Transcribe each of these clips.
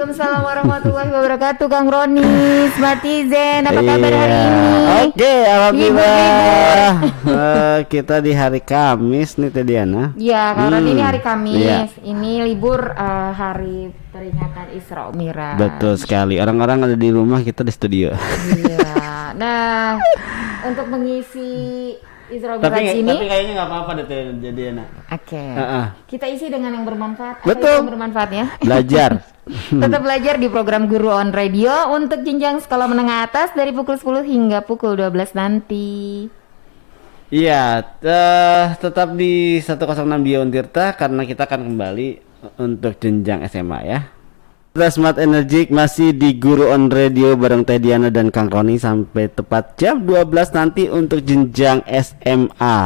Waalaikumsalam warahmatullahi wabarakatuh, Kang Roni, Smartizen, apa kabar hari ini? Oke, alhamdulillah. Kita di hari Kamis nih Teh Diana. Ya, Kang Roni ini hari Iya. Kamis. Ini libur hari peringatan Isra Mi'raj. Betul sekali. Orang-orang ada di rumah, kita di studio. Iya. Nah, untuk mengisi Isra Mi'raj ini, Tapi kayaknya nggak apa-apa deh Teh Diana. oke. Kita isi dengan yang bermanfaat. Apa Betul. yang bermanfaat ya? Belajar. Tetap belajar di program Guru on Radio untuk jenjang sekolah menengah atas dari pukul 10 hingga pukul 12 nanti. Iya, tetap di 106 Dia Untirta karena kita akan kembali untuk jenjang SMA ya. Kita Smart Energik masih di Guru on Radio bareng Teh Diana dan Kang Roni sampai tepat jam 12 nanti untuk jenjang SMA.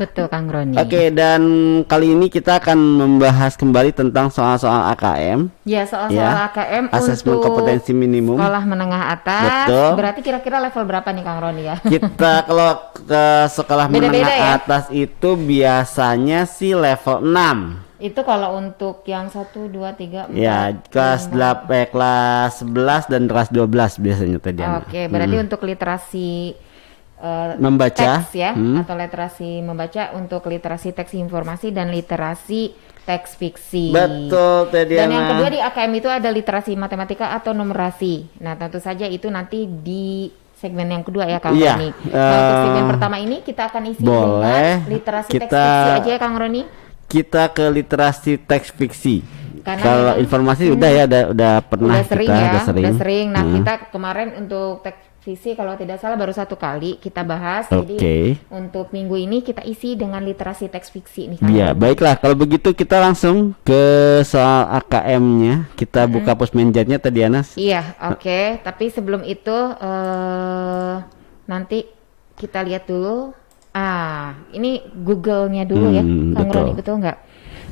Betul, Kang Roni. Oke, dan kali ini kita akan membahas kembali tentang soal-soal AKM. Ya, soal-soal Ya, AKM asesmen untuk kompetensi minimum. sekolah menengah atas. Betul. Berarti kira-kira level berapa nih, Kang Roni ya? Kita kalau ke sekolah Beda-beda menengah ya? atas itu biasanya sih level 6. Itu kalau untuk yang 1, 2, 3, 4. Ya, kelas 8, kelas 11 dan kelas 12 biasanya tadi. Oke, berarti untuk literasi Membaca. teks ya, atau literasi membaca, untuk literasi teks informasi dan literasi teks fiksi. Betul, Teh Dan yang Diana. kedua di AKM itu ada literasi matematika atau numerasi. Nah, tentu saja itu nanti di segmen yang kedua ya, Kang Iya, Roni. Nah, untuk segmen pertama ini kita akan isi boleh. dengan literasi teks Kita- fiksi aja ya, Kang Roni. Kita ke literasi teks fiksi. Karena Kalau memang- udah ya, udah pernah Udah sering kita, ya, udah sering. udah sering. Nah, kita kemarin untuk teks fiksi kalau tidak salah baru 1 kali kita bahas. Jadi Oke. untuk minggu ini kita isi dengan literasi teks fiksi nih, Kang Ya, Roni. baiklah. Kalau begitu kita langsung ke soal AKM-nya. Kita buka pusmenjatnya Teh Diana. Iya, oke. Tapi sebelum itu nanti kita lihat dulu. Ini Google-nya dulu ya, Kang betul. Roni, betul nggak?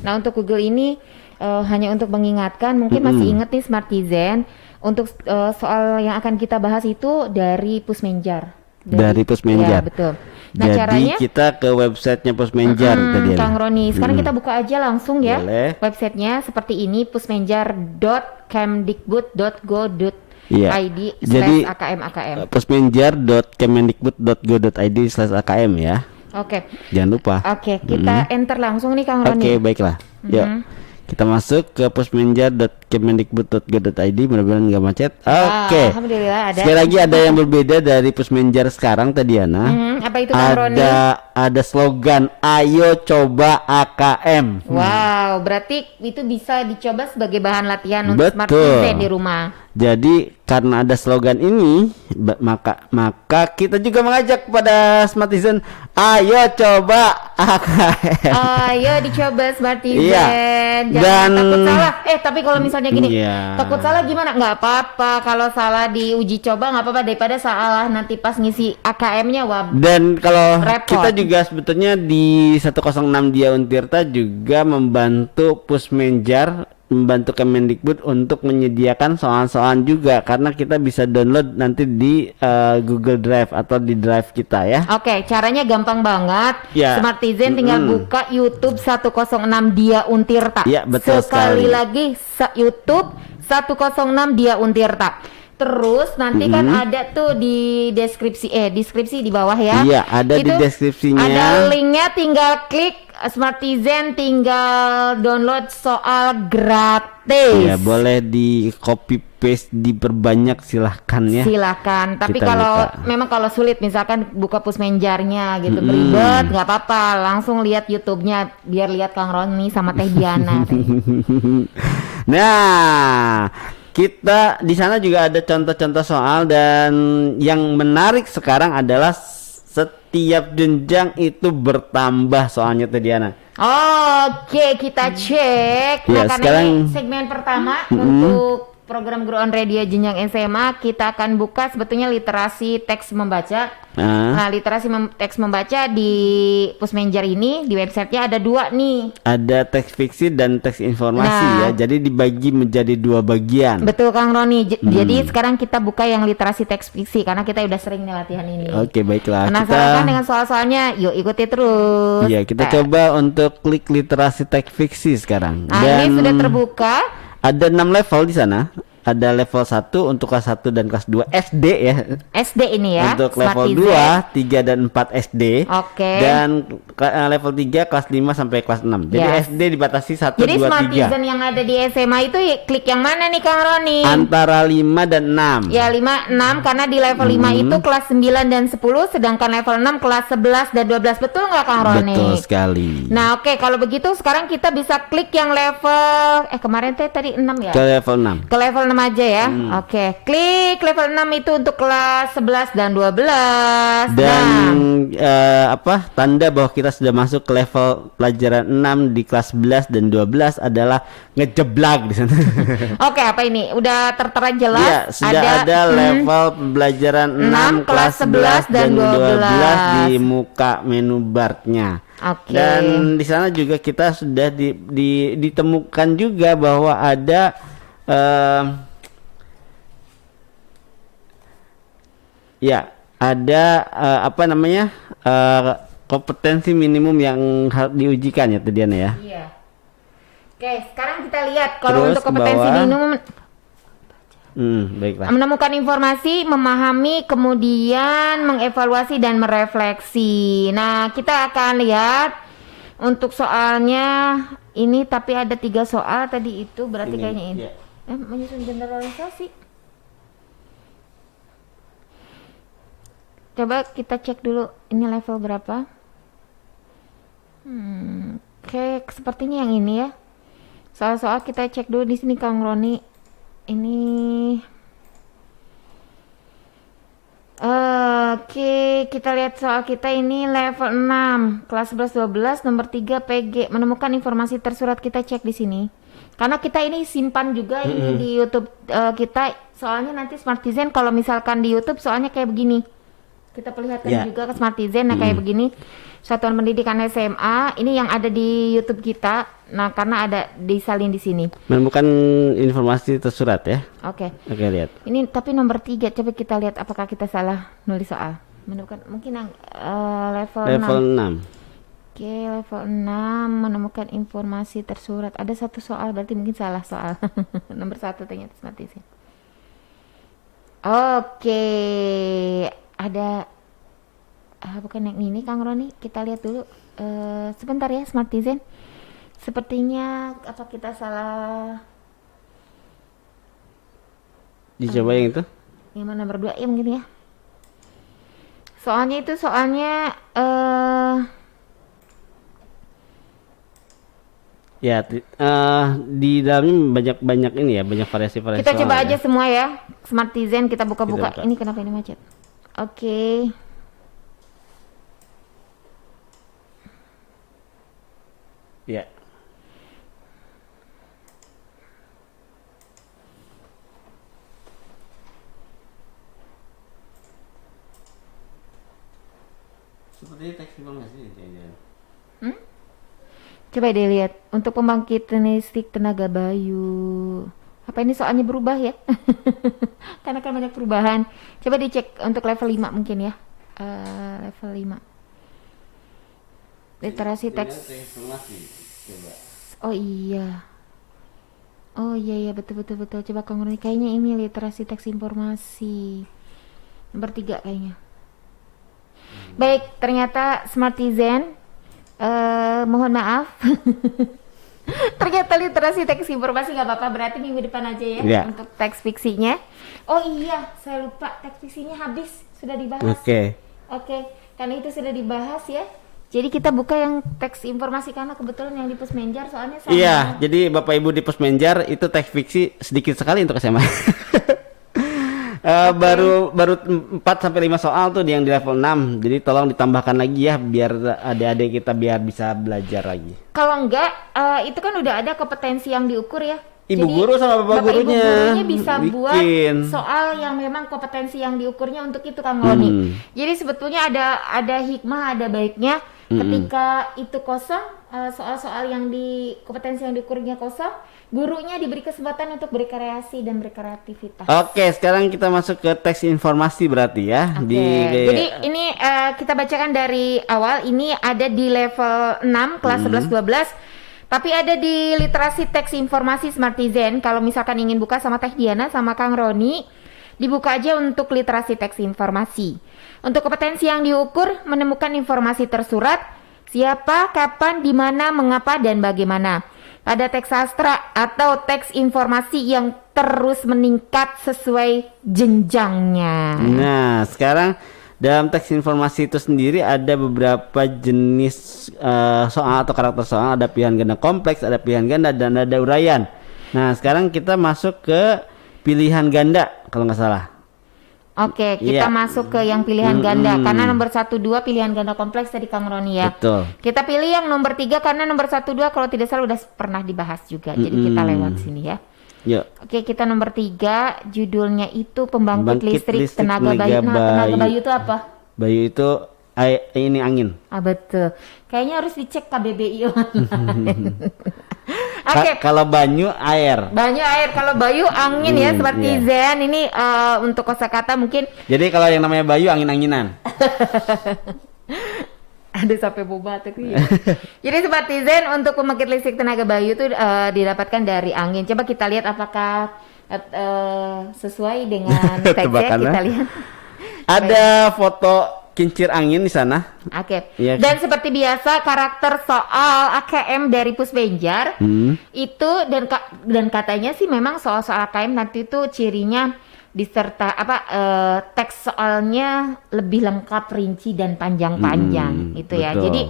Nah, untuk Google ini hanya untuk mengingatkan, mungkin masih inget nih Smartizen, untuk soal yang akan kita bahas itu dari Pusmenjar. Dari Pusmenjar. Ya, betul. Nah, Jadi caranya kita ke websitenya Pusmenjar Teh Diana. Kang Roni, sekarang kita buka aja langsung ya. Boleh. Websitenya seperti ini, pusmenjar.kemdikbud.go.id Iya. Jadi, AKM. pusmenjar.kemendikbud.go.id/akm ya. Oke, Jangan lupa. oke, kita enter langsung nih, Kang Roni. Oke, baiklah. Yuk. Kita masuk ke pusmenjar.kemendikbud.go.id, mudah-mudahan nggak macet. Oke. Alhamdulillah ada. Sekali lagi ada yang berbeda dari Pusmenjar sekarang Teh Diana. Apa itu, Kang Roni? Ada slogan "Ayo coba AKM". Wow, berarti itu bisa dicoba sebagai bahan latihan untuk Betul. Smart Citizen di rumah. Jadi karena ada slogan ini, maka kita juga mengajak kepada Smartizen, ayo coba AKM. Ayo dicoba Smart Citizen. Iya. Jangan Dan- takut salah. Tapi kalau misalnya gini, Iya. takut salah gimana? Nggak apa-apa. Kalau salah di uji coba nggak apa-apa, daripada salah nanti pas ngisi AKM-nya. Wah, Dan kalau Repot. kita juga sebetulnya di 106 Dia Untirta juga membantu Pusmenjar, membantu Kemendikbud untuk menyediakan soal-soal juga, karena kita bisa download nanti di Google Drive atau di Drive kita ya. oke, caranya gampang banget. Ya. Smartizen tinggal buka YouTube 106 Dia Untirta. Ya, betul Sekali sekali. lagi YouTube 106 Dia Untirta. Terus nanti kan ada tuh di deskripsi di bawah ya. Iya, ada di Itu deskripsinya. Ada linknya, tinggal klik. Smartizen tinggal download soal gratis. Iya, boleh di copy paste, diperbanyak silahkan ya. Silakan. Tapi Kita kalau buka. memang kalau sulit, misalkan buka pusmenjarnya gitu beribet, nggak apa-apa. Langsung lihat YouTube-nya biar lihat Kang Roni sama Teh Diana. Nah, kita di sana juga ada contoh-contoh soal, dan yang menarik sekarang adalah setiap jenjang itu bertambah soalnya Teh Diana. Oke, kita cek. Nah, Ya, karena sekarang- ini segmen pertama untuk program Guru on Radio jenjang SMA, kita akan buka sebetulnya literasi teks membaca. Nah, literasi teks membaca di Pusmenjar ini, di websitenya ada 2 nih. Ada teks fiksi dan teks informasi Nah. ya. Jadi dibagi menjadi 2 bagian. Betul, Kang Roni. Jadi sekarang kita buka yang literasi teks fiksi karena kita udah sering nih latihan ini. Oke, baiklah. Penasaran kan dengan soal-soalnya? Yuk ikuti terus. Iya, kita coba untuk klik literasi teks fiksi sekarang. Nah, ini sudah terbuka. Ada 6 level di sana. Ada level 1 untuk kelas 1 dan kelas 2 SD ya. SD ini ya. Untuk level 2, 3 dan 4 SD. Oke. Dan level 3 kelas 5 sampai kelas 6. Jadi Yes. SD dibatasi 1, Jadi 2, Smartizen 3. yang ada di SMA itu klik yang mana nih Kang Roni? Antara 5 dan 6. Ya 5, 6 karena di level 5 itu kelas 9 dan 10, sedangkan level 6 kelas 11 dan 12. Betul nggak Kang Roni? Betul sekali. Nah oke, kalau begitu sekarang kita bisa klik yang level kemarin tadi 6 ya? Ke level 6. Ke level 6 aja ya. Oke, klik level 6 itu untuk kelas 11 dan 12. Dan tanda bahwa kita sudah masuk ke level pelajaran 6 di kelas 11 dan 12 adalah ngejeblak di sana. Oke, apa ini? Udah tertera jelas? Iya, sudah ada level pembelajaran 6 kelas 11 dan 12 di muka menu bar-nya. Oke. Dan di sana juga kita sudah ditemukan juga bahwa ada kompetensi minimum yang harus diujikan ya Diana ya. Iya. Oke, sekarang kita lihat kalau Terus untuk kompetensi ke bawah. minimum Baiklah. menemukan informasi, memahami, kemudian mengevaluasi dan merefleksi. Nah, kita akan lihat untuk soalnya ini, tapi ada 3 soal tadi itu berarti Ini, kayaknya ini. iya. Menyusun generalisasi. Coba kita cek dulu ini level berapa. Oke, sepertinya yang ini ya. Soal-soal kita cek dulu di sini Kang Roni. Ini oke, kita lihat soal kita ini level 6, kelas 11 12, nomor 3 PG. Menemukan informasi tersurat, kita cek di sini. Karena kita ini simpan juga ini di YouTube kita. Soalnya nanti Smartizen kalau misalkan di YouTube soalnya kayak begini. Kita perlihatkan juga ke Smartizen kayak begini. Satuan Pendidikan SMA ini yang ada di YouTube kita. Nah, karena ada disalin di sini. Menemukan informasi tersurat ya. Oke. Oke, lihat. Ini tapi nomor 3, coba kita lihat apakah kita salah nulis soal. Menemukan mungkin yang level 6. 6. Oke, level 6 menemukan informasi tersurat. Ada 1 soal berarti mungkin salah soal. Nomor 1 ternyata Smartizen. Oke. Ada bukan yang ini Kang Roni, kita lihat dulu sebentar ya Smartizen. Sepertinya apa kita salah? Dicoba yang itu? Yang mana nomor 2 ya mungkin ya. Soalnya itu di dalamnya banyak ini ya, banyak variasi-variasi. kita coba soal aja ya. semua ya. Smartizen kita buka-buka. Kita buka. Ini kenapa ini macet? Oke. Ya. Sepertinya teks informasi jangan-jangan. Coba dilihat untuk pembangkit listrik tenaga Bayu. Apa ini soalnya berubah ya? Karena kan banyak perubahan. Coba dicek untuk level 5 mungkin ya. Level 5. Literasi teks. Oh iya. Oh iya betul. Coba Kang Roni, kayaknya ini literasi teks informasi. Nomor 3 kayaknya. Baik, ternyata Smartizen. Mohon maaf. Ternyata literasi teks informasi nggak apa-apa, berarti minggu depan aja ya untuk teks fiksinya. Oh iya, saya lupa teks fiksinya habis, sudah dibahas. Oke, karena itu sudah dibahas ya. Jadi kita buka yang teks informasi karena kebetulan yang di Pusmenjar soalnya sama. Iya, jadi Bapak Ibu di Pusmenjar itu teks fiksi sedikit sekali untuk SMA. Baru 4 sampai 5 soal tuh yang di level 6. Jadi tolong ditambahkan lagi ya biar adik-adik kita biar bisa belajar lagi. Kalau enggak itu kan udah ada kompetensi yang diukur ya. Ibu Jadi, guru sama bapak gurunya ibu gurunya bisa bikin. buat soal yang memang kompetensi yang diukurnya untuk itu Kang Roni. Jadi sebetulnya ada hikmah, ada baiknya ketika itu kosong, soal-soal yang di kompetensi yang diukurnya kosong, gurunya diberi kesempatan untuk berkreasi dan berkreativitas. Oke, sekarang kita masuk ke teks informasi berarti ya. Jadi ini kita bacakan dari awal. Ini ada di level 6 kelas 11 12. Tapi ada di literasi teks informasi Smartizen. Kalau misalkan ingin buka sama Teh Diana sama Kang Roni, dibuka aja untuk literasi teks informasi. Untuk kompetensi yang diukur, menemukan informasi tersurat, siapa, kapan, di mana, mengapa, dan bagaimana. Pada teks sastra atau teks informasi yang terus meningkat sesuai jenjangnya. Nah, sekarang dalam teks informasi itu sendiri ada beberapa jenis soal atau karakter soal. Ada pilihan ganda kompleks, ada pilihan ganda, dan ada uraian. Nah, sekarang kita masuk ke pilihan ganda kalau nggak salah. Oke, kita masuk ke yang pilihan ganda. Karena nomor 1, 2 pilihan ganda kompleks tadi Kang Roni ya. Betul. Kita pilih yang nomor 3 karena nomor 1, 2 kalau tidak salah udah pernah dibahas juga. Jadi kita lewat sini ya. Yuk. Oke, kita nomor 3, judulnya itu pembangkit listrik tenaga Mega bayu. Nah, tenaga Bayu. bayu itu apa? Bayu itu ini angin. Ah, betul. Kayaknya harus dicek KBBI online. Oke. Kalau banyu air. Banyu air, kalau bayu angin ya, seperti Iya. Zen. Ini untuk kosakata mungkin. Jadi kalau yang namanya bayu angin-anginan. Ada sampai boba tuh ya. Jadi seperti Zen, untuk pembangkit listrik tenaga bayu itu didapatkan dari angin. Coba kita lihat apakah sesuai dengan teksnya. Kita lihat. Ada foto kincir angin di sana. Oke. Iya. Dan seperti biasa karakter soal AKM dari Pusbenjar itu dan katanya sih memang soal-soal AKM nanti itu cirinya diserta teks soalnya lebih lengkap, rinci dan panjang-panjang itu ya. Betul. Jadi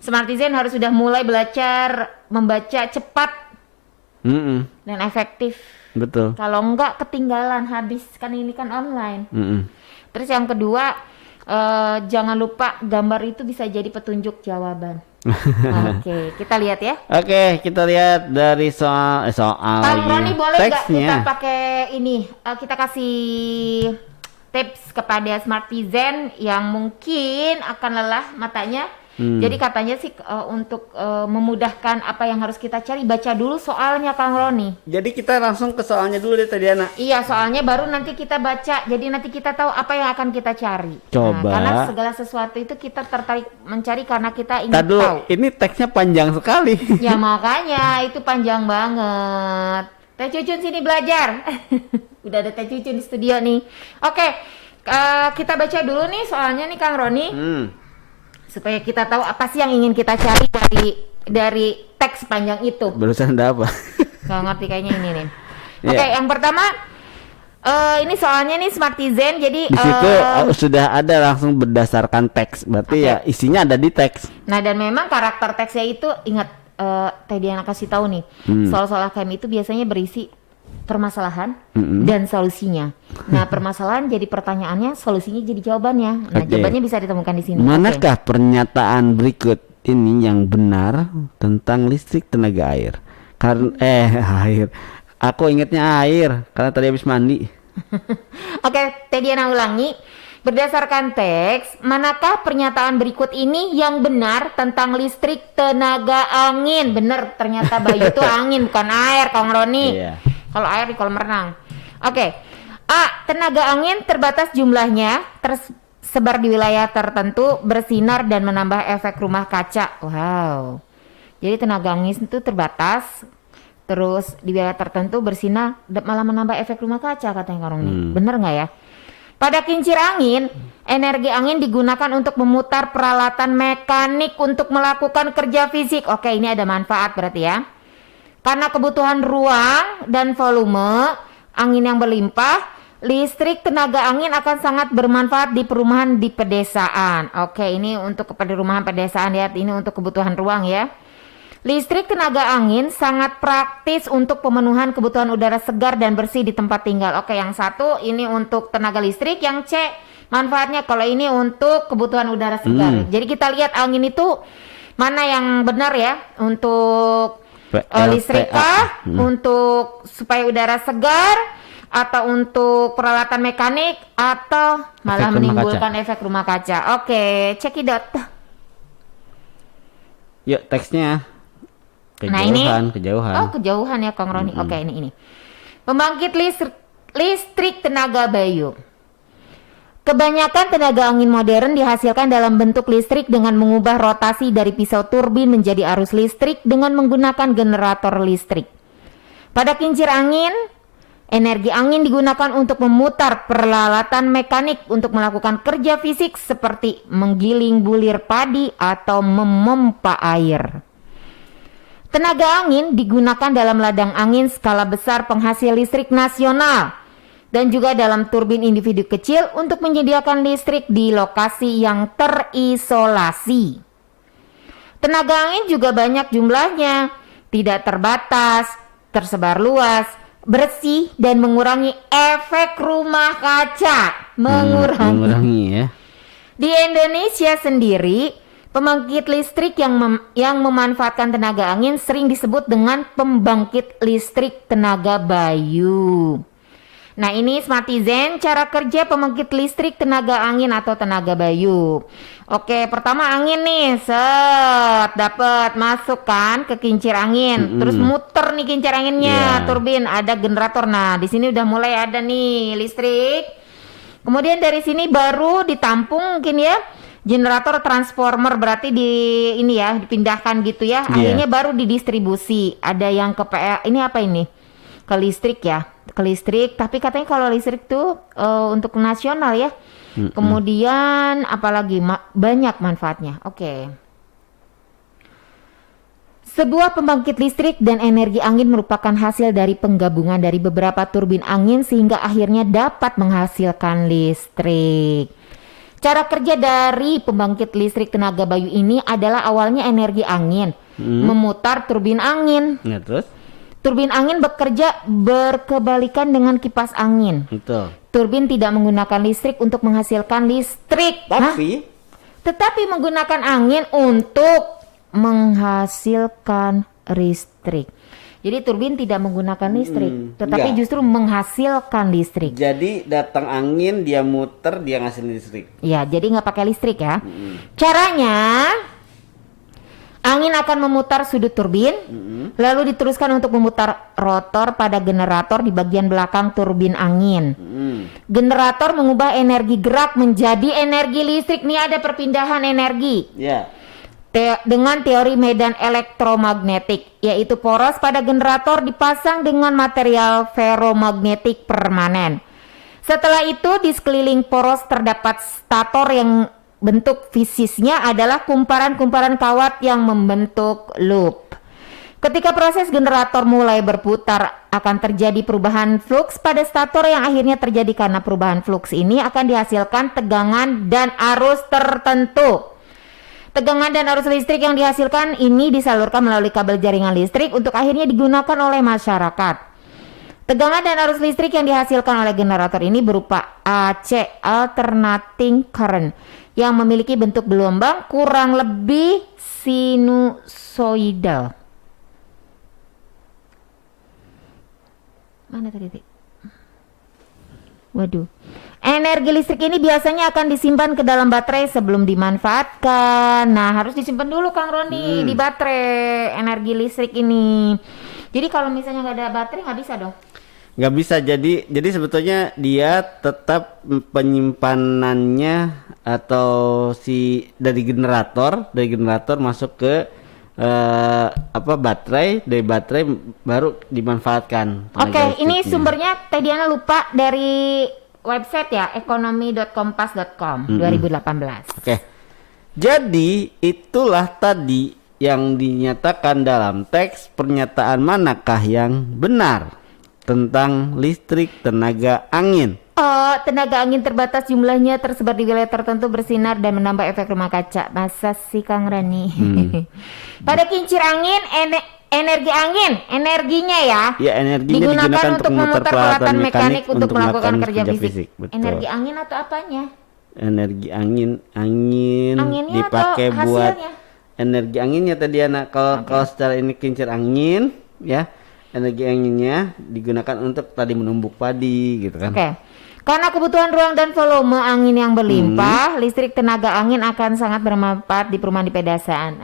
Smartizen harus sudah mulai belajar membaca cepat dan efektif. Betul. Kalau enggak ketinggalan habis, kan ini kan online. Terus yang kedua, jangan lupa gambar itu bisa jadi petunjuk jawaban. Oke, kita lihat ya. Oke, kita lihat dari soal Kang Roni boleh nggak kita teksnya. pakai ini? Kita kasih tips kepada Smartizen yang mungkin akan lelah matanya. Jadi katanya sih untuk memudahkan apa yang harus kita cari, baca dulu soalnya Kang Roni. Jadi kita langsung ke soalnya dulu deh tadi Ana. Iya, soalnya baru nanti kita baca. Jadi nanti kita tahu apa yang akan kita cari. Coba. Nah, karena segala sesuatu itu kita tertarik mencari karena kita ingin Tadi dulu, tahu. ini teksnya panjang sekali. Ya makanya itu panjang banget. Teh Cucun sini belajar. Udah ada Teh Cucun di studio nih. Oke, kita baca dulu nih soalnya nih Kang Roni. Supaya kita tahu apa sih yang ingin kita cari dari teks panjang itu. Barusan ada apa? Gak ngerti kayaknya ini nih. Iya. Oke, yang pertama ini soalnya nih Smartizen. Jadi Di situ sudah ada langsung berdasarkan teks. Berarti ya isinya ada di teks. Nah, dan memang karakter teksnya itu ingat Teh Diana kasih tahu nih. Soal-soal AKM itu biasanya berisi permasalahan dan solusinya. Nah, permasalahan jadi pertanyaannya, solusinya jadi jawabannya. Nah, Oke. jawabannya bisa ditemukan di sini. Manakah pernyataan berikut ini yang benar tentang listrik tenaga air? Karena air. Aku ingatnya air karena tadi habis mandi. Oke, Teh Diana ulangi. Berdasarkan teks, manakah pernyataan berikut ini yang benar tentang listrik tenaga angin? Bener, ternyata Bayu itu angin bukan air, Kang Roni. Iya. Kalau air di kolam renang. Oke. A. Tenaga angin terbatas jumlahnya, tersebar di wilayah tertentu, bersinar dan menambah efek rumah kaca. Wow. Jadi tenaga angin itu terbatas, terus di wilayah tertentu bersinar malah menambah efek rumah kaca katanya Kang Roni. Bener nggak ya? Pada kincir angin, energi angin digunakan untuk memutar peralatan mekanik untuk melakukan kerja fisik. Oke, ini ada manfaat berarti ya. Karena kebutuhan ruang dan volume angin yang berlimpah, listrik tenaga angin akan sangat bermanfaat di perumahan di pedesaan. Oke, ini untuk perumahan pedesaan ya, ini untuk kebutuhan ruang ya. Listrik tenaga angin sangat praktis untuk pemenuhan kebutuhan udara segar dan bersih di tempat tinggal. Oke, yang satu ini untuk tenaga listrik, yang C manfaatnya kalau ini untuk kebutuhan udara segar. Jadi kita lihat angin itu mana yang benar ya, untuk listrik kah, untuk supaya udara segar, atau untuk peralatan mekanik, atau malah menimbulkan efek rumah kaca. Oke, cekidot. Yuk teksnya. Kejauhan. Oh, kejauhan ya Kang Roni. Oke, ini. Pembangkit listrik tenaga bayu. Kebanyakan tenaga angin modern dihasilkan dalam bentuk listrik dengan mengubah rotasi dari pisau turbin menjadi arus listrik dengan menggunakan generator listrik. Pada kincir angin, energi angin digunakan untuk memutar peralatan mekanik untuk melakukan kerja fisik seperti menggiling bulir padi atau memompa air. Tenaga angin digunakan dalam ladang angin skala besar penghasil listrik nasional dan juga dalam turbin individu kecil untuk menyediakan listrik di lokasi yang terisolasi. Tenaga angin juga banyak jumlahnya, tidak terbatas, tersebar luas, bersih dan mengurangi efek rumah kaca. Mengurangi ya. Di Indonesia sendiri, pembangkit listrik yang memanfaatkan tenaga angin sering disebut dengan pembangkit listrik tenaga bayu. Nah, ini Smartizen, cara kerja pembangkit listrik tenaga angin atau tenaga bayu. Oke, pertama angin nih, dapat masuk kan ke kincir angin, terus muter nih kincir anginnya, turbin, ada generator. Nah, di sini udah mulai ada nih listrik. Kemudian dari sini baru ditampung mungkin ya generator transformer, berarti dipindahkan gitu ya. Akhirnya baru didistribusi. Ada yang ke PL, ini apa ini? Ke listrik ya. Ke listrik, tapi katanya kalau listrik tuh untuk nasional ya. Kemudian apalagi banyak manfaatnya. Oke. Sebuah pembangkit listrik dan energi angin merupakan hasil dari penggabungan dari beberapa turbin angin sehingga akhirnya dapat menghasilkan listrik. Cara kerja dari pembangkit listrik tenaga bayu ini adalah awalnya energi angin memutar turbin angin. Ya, terus? Turbin angin bekerja berkebalikan dengan kipas angin. Betul. Turbin tidak menggunakan listrik untuk menghasilkan listrik. Tetapi menggunakan angin untuk menghasilkan listrik. Jadi turbin tidak menggunakan listrik, tetapi justru menghasilkan listrik. Jadi datang angin, dia muter, dia ngasih listrik. Ya, jadi nggak pakai listrik ya. Caranya, angin akan memutar sudut turbin, lalu diteruskan untuk memutar rotor pada generator di bagian belakang turbin angin. Generator mengubah energi gerak menjadi energi listrik. Nih ada perpindahan energi. Dengan teori medan elektromagnetik, yaitu poros pada generator dipasang dengan material ferromagnetik permanen. Setelah itu di sekeliling poros terdapat stator yang bentuk fisisnya adalah kumparan-kumparan kawat yang membentuk loop. Ketika proses generator mulai berputar, akan terjadi perubahan fluks pada stator yang akhirnya terjadi karena perubahan fluks ini akan dihasilkan tegangan dan arus tertentu. Tegangan dan arus listrik yang dihasilkan ini disalurkan melalui kabel jaringan listrik untuk akhirnya digunakan oleh masyarakat. Tegangan dan arus listrik yang dihasilkan oleh generator ini berupa AC, alternating current, yang memiliki bentuk gelombang kurang lebih sinusoidal. Mana tadi? Waduh. Energi listrik ini biasanya akan disimpan ke dalam baterai sebelum dimanfaatkan. Nah, harus disimpan dulu Kang Roni di baterai energi listrik ini. Jadi kalau misalnya nggak ada baterai nggak bisa dong? Nggak bisa, jadi sebetulnya dia tetap penyimpanannya atau dari generator masuk ke baterai, dari baterai baru dimanfaatkan. Oke, ini sumbernya Teh Diana lupa dari website ya, ekonomi.kompas.com 2018. Oke. Jadi itulah tadi yang dinyatakan dalam teks. Pernyataan manakah yang benar tentang listrik tenaga angin? Tenaga angin terbatas jumlahnya, tersebar di wilayah tertentu, bersinar dan menambah efek rumah kaca. Masa sih Kang Rani? Pada kincir angin, energi angin, energinya ya, energinya digunakan untuk memutar peralatan mekanik untuk melakukan kerja fisik. Betul. Energi angin atau apanya? Energi angin dipakai buat hasilnya. Energi anginnya tadi anak. Kalau secara ini kincir angin ya, energi anginnya digunakan untuk tadi menumbuk padi gitu kan. Oke. Karena kebutuhan ruang dan volume angin yang berlimpah, listrik tenaga angin akan sangat bermanfaat di perumahan di pedesaan.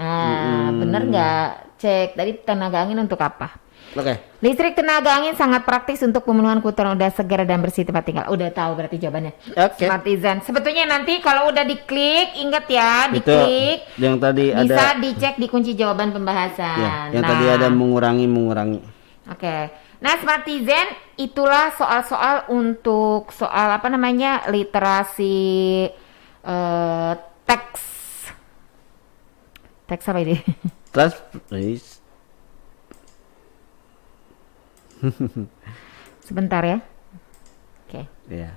Bener nggak? Cek tadi tenaga angin untuk apa? Oke. Listrik tenaga angin sangat praktis untuk pemenuhan kebutuhan udara segar dan bersih tempat tinggal. Udah tahu berarti jawabannya. Oke. Smartisan. Sebetulnya nanti kalau udah diklik, ingat ya, Itu diklik. yang tadi Bisa ada dicek di kunci jawaban pembahasan. yang tadi ada mengurangi. Oke. Nah, Smartisan itulah soal-soal untuk soal apa namanya? Literasi teks. Teks apa ini? Please. Sebentar ya. Oke. Iya.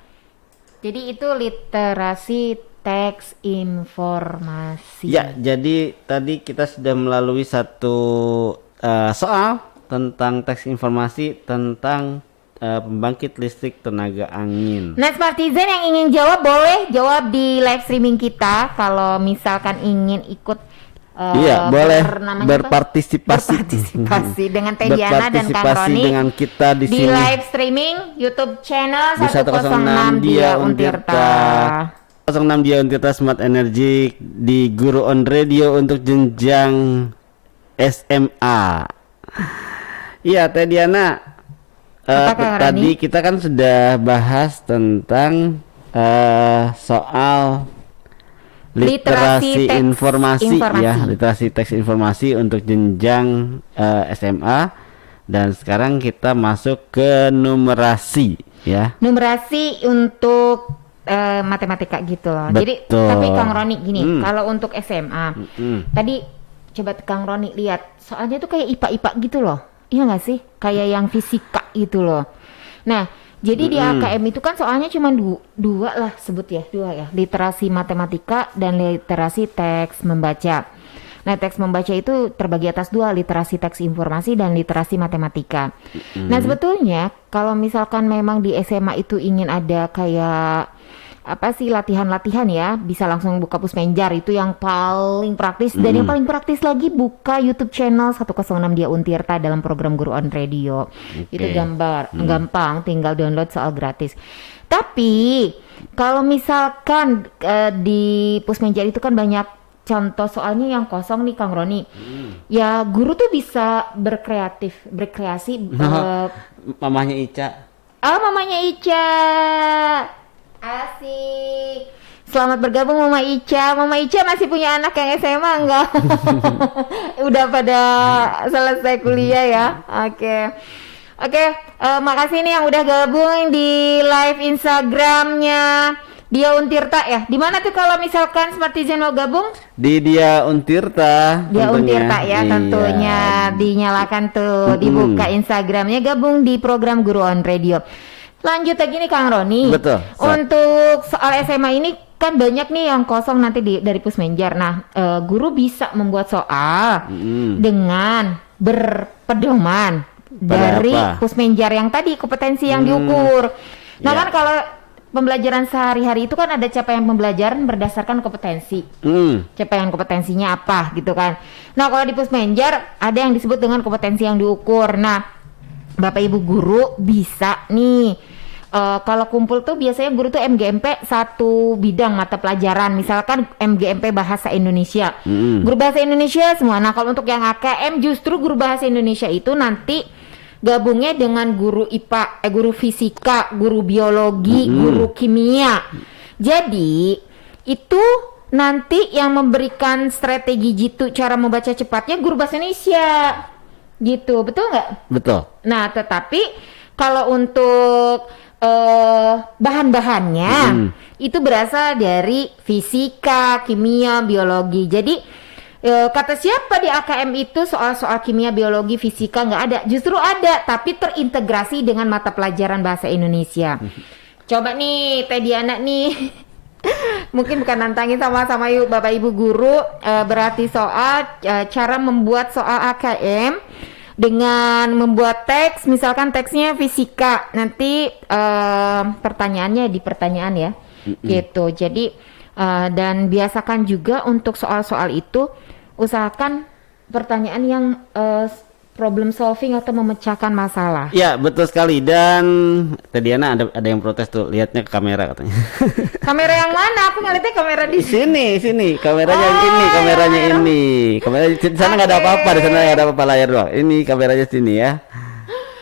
Jadi itu literasi teks informasi. Ya, jadi tadi kita sudah melalui satu soal tentang teks informasi tentang pembangkit listrik tenaga angin. Nah, Smartisan yang ingin jawab boleh jawab di live streaming kita. Kalau misalkan ingin ikut Iya, boleh berpartisipasi dengan Teh Diana dan Kang Roni dengan kita di sini live streaming YouTube channel di 106 Dia Untirta. 106 Dia Untirta Smart Energy di Guru on Radio untuk jenjang SMA. Iya, Teh Diana. Tadi kita kan sudah bahas tentang soal literasi informasi ya, literasi teks informasi untuk jenjang SMA, dan sekarang kita masuk ke numerasi ya. Numerasi untuk matematika gitu loh. Betul. Jadi tapi Kang Roni gini, kalau untuk SMA tadi coba Kang Roni lihat soalnya tuh kayak IPA gitu loh. Iya nggak sih? Kayak yang fisika gitu loh. Nah, jadi di AKM itu kan soalnya cuma dua lah sebut ya, dua ya, literasi matematika dan literasi teks membaca. Nah, teks membaca itu terbagi atas dua, literasi teks informasi dan literasi matematika. Nah, sebetulnya kalau misalkan memang di SMA itu ingin ada kayak apa sih latihan-latihan ya, bisa langsung buka Pusmenjar itu yang paling praktis, dan yang paling praktis lagi buka YouTube channel 106 Dia Untirta dalam program Guru on Radio. Itu gampang, tinggal download soal gratis. Tapi kalau misalkan di Pusmenjar itu kan banyak contoh soalnya yang kosong nih Kang Roni. Ya guru tuh bisa berkreasi. Mamanya Ica. Mamanya Ica. Asik. Selamat bergabung Mama Ica. Mama Ica masih punya anak yang SMA enggak? Udah pada selesai kuliah ya. Oke. Makasih nih yang udah gabung di live Instagramnya Dia Untirta ya. Di mana tuh kalau misalkan Smartisan mau gabung? Di Dia Untirta. Dia Untirta ya, tentunya dinyalakan tuh, dibuka Instagramnya, gabung di program Guru on Radio. Lanjut lagi nih Kang Roni. Betul. Untuk soal SMA ini kan banyak nih yang kosong nanti dari Pusmenjar. Nah, guru bisa membuat soal dengan berpedoman dari Pusmenjar yang tadi, kompetensi yang diukur. Nah kan kalau pembelajaran sehari-hari itu kan ada capaian pembelajaran berdasarkan kompetensi. Capaian kompetensinya apa gitu kan. Nah, kalau di Pusmenjar ada yang disebut dengan kompetensi yang diukur. Nah, Bapak Ibu guru bisa nih kalau kumpul tuh biasanya guru tuh MGMP satu bidang mata pelajaran, misalkan MGMP bahasa Indonesia, guru bahasa Indonesia semua. Nah, kalau untuk yang AKM justru guru bahasa Indonesia itu nanti gabungnya dengan guru IPA, guru fisika, guru biologi, guru kimia. Jadi itu nanti yang memberikan strategi jitu cara membaca cepatnya guru bahasa Indonesia. Gitu, betul nggak? Betul. Nah, tetapi kalau untuk bahan-bahannya itu berasal dari fisika, kimia, biologi. Jadi kata siapa di AKM itu soal-soal kimia, biologi, fisika nggak ada. Justru ada, tapi terintegrasi dengan mata pelajaran bahasa Indonesia. Coba nih Teh Diana nih. Mungkin bukan nantangin sama-sama yuk Bapak Ibu guru, berarti soal cara membuat soal AKM dengan membuat teks, misalkan teksnya fisika, nanti pertanyaannya di pertanyaan ya, gitu. Jadi dan biasakan juga untuk soal-soal itu usahakan pertanyaan yang problem solving atau memecahkan masalah. Ya, betul sekali. Dan tadi ada yang protes tuh, lihatnya ke kamera katanya. Kamera yang mana? Aku ngeliatnya kamera di sini. Kameranya ini. Kamera di sana nggak ada apa-apa, di sana nggak ada apa-apa, layar doang. Ini kameranya sini ya.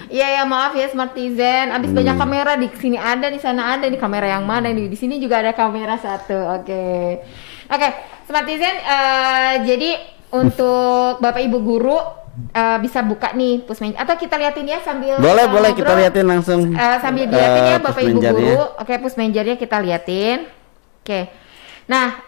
Iya ya, maaf ya Smartizen. Abis banyak kamera di sini ada, di sana ada, di kamera yang mana nih? Di sini juga ada kamera satu. Oke, Smartizen. Jadi untuk Bapak Ibu guru bisa buka nih Pusmenjar atau kita liatin ya sambil boleh kita liatin langsung sambil diliatin ya Bapak Ibu Pusmenjarnya. guru. Oke, Pusmenjarnya kita liatin. Oke. Nah,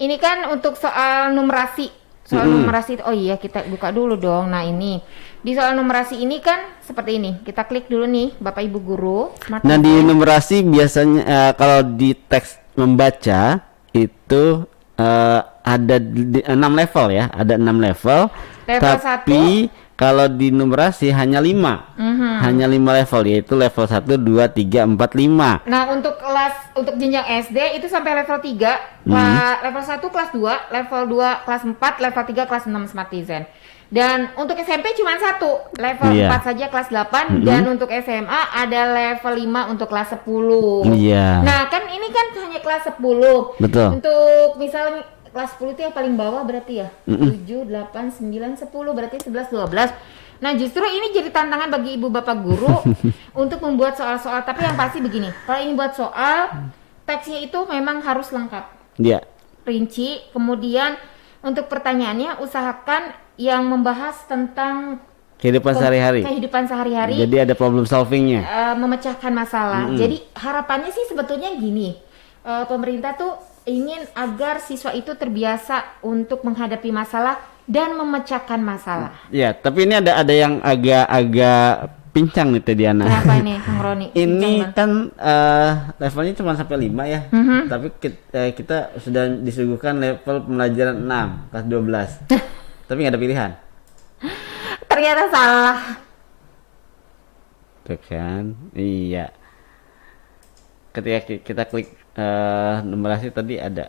ini kan untuk soal numerasi. Soal numerasi, oh iya kita buka dulu dong. Nah ini, di soal numerasi ini kan seperti ini. Kita klik dulu nih Bapak Ibu guru. Nah di numerasi biasanya kalau di teks membaca itu ada 6 level ya. Ada 6 level. Level Tapi kalau di numerasi hanya 5. Hanya 5 level, yaitu level 1, 2, 3, 4, 5. Nah untuk jenjang SD itu sampai level 3. Level 1 kelas 2, level 2 kelas 4, level 3 kelas 6 Smartizen. Dan untuk SMP cuma 1, level 4 saja kelas 8. Dan untuk SMA ada level 5 untuk kelas 10. Nah kan ini kan hanya kelas 10. Betul. Untuk misalnya kelas 10 itu yang paling bawah berarti ya 7, 8, 9, 10 berarti 11, 12. Nah justru ini jadi tantangan bagi ibu bapak guru untuk membuat soal-soal. Tapi yang pasti begini, kalau ini buat soal teksnya itu memang harus lengkap, rinci. Kemudian untuk pertanyaannya usahakan yang membahas tentang kehidupan sehari-hari. Jadi ada problem solvingnya, memecahkan masalah. Jadi harapannya sih sebetulnya gini, pemerintah tuh ingin agar siswa itu terbiasa untuk menghadapi masalah dan memecahkan masalah. Ya, tapi ini ada yang agak pincang nih Teh Diana. Kenapa nih, Kang Roni? Ini kan levelnya cuma sampai 5 ya. Tapi kita sudah disuguhkan level pembelajaran 6, kelas 12. Tapi nggak ada pilihan. Ternyata salah. Tuh kan? Iya. Ketika kita klik numerasi tadi ada.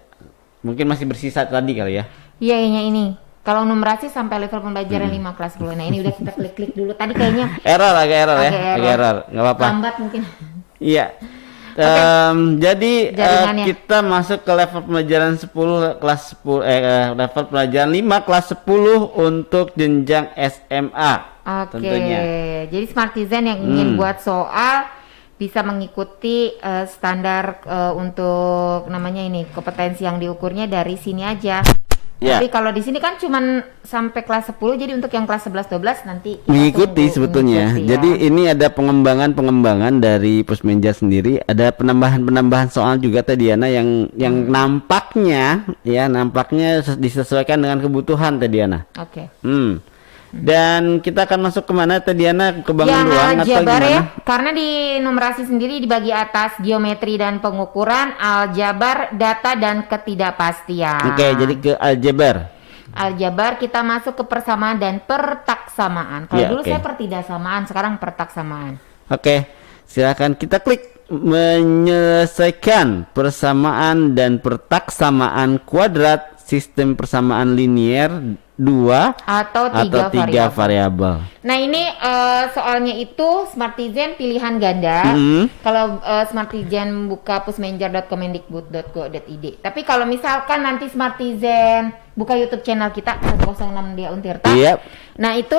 Mungkin masih bersisa tadi kali ya. Iya, ini. Kalau numerasi sampai level pembelajaran 5 kelas 10. Nah, ini udah kita klik dulu. Tadi kayaknya agak error ya. Agak error. Enggak apa-apa. Lambat mungkin. Iya. Jadi kita masuk ke level pembelajaran 10 kelas 10 level pembelajaran 5 kelas 10 untuk jenjang SMA. Tentunya. Jadi Smartizen yang ingin buat soal bisa mengikuti standar untuk namanya ini kompetensi yang diukurnya dari sini aja. Tapi kalau di sini kan cuman sampai kelas 10, jadi untuk yang kelas 11 12 nanti mengikuti sebetulnya. Jadi ini ada pengembangan dari Pusmenjar sendiri, ada penambahan soal juga Teh Diana yang nampaknya disesuaikan dengan kebutuhan Teh Diana. Dan kita akan masuk kemana Teh Diana? Ke bangun ruang atau gimana? Ya, karena di numerasi sendiri dibagi atas geometri dan pengukuran, aljabar, data dan ketidakpastian. Jadi ke aljabar kita masuk ke persamaan dan pertaksamaan. Kalau dulu saya pertidaksamaan, sekarang pertaksamaan. Silakan kita klik menyelesaikan persamaan dan pertaksamaan kuadrat sistem persamaan linier 2 atau 3 variabel. Nah ini soalnya itu Smartizen pilihan ganda. Kalau Smartizen buka pusmenjar.kemendikbud.go.id. Tapi kalau misalkan nanti Smartizen buka YouTube channel kita 106 Dia Untirta. Nah itu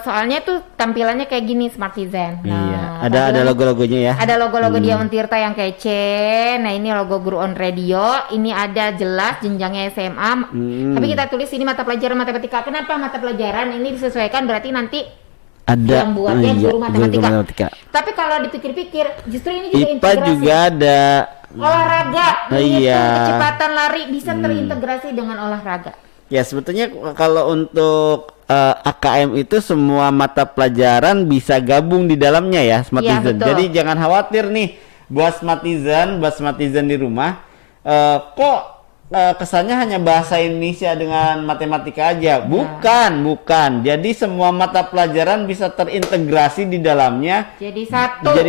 soalnya tuh tampilannya kayak gini Smartizen. Nah, ada logo-logonya ya. Ada logo-logo Dia Untirta yang kece. Nah ini logo Guru on Radio. Ini ada jelas jenjangnya SMA. Tapi kita tulis ini mata pelajaran matematika. Kenapa mata pelajaran ini disesuaikan? Berarti nanti ada yang buatnya guru matematika. Tapi kalau dipikir-pikir justru ini juga IPA integrasi. juga ada olahraga, kecepatan lari bisa terintegrasi dengan olahraga. Ya sebetulnya kalau untuk AKM itu semua mata pelajaran bisa gabung di dalamnya ya Smartizen. Jadi jangan khawatir nih buat Smartizen di rumah kok kesannya hanya bahasa Indonesia dengan matematika aja. Bukan. Jadi semua mata pelajaran bisa terintegrasi di dalamnya. Jadi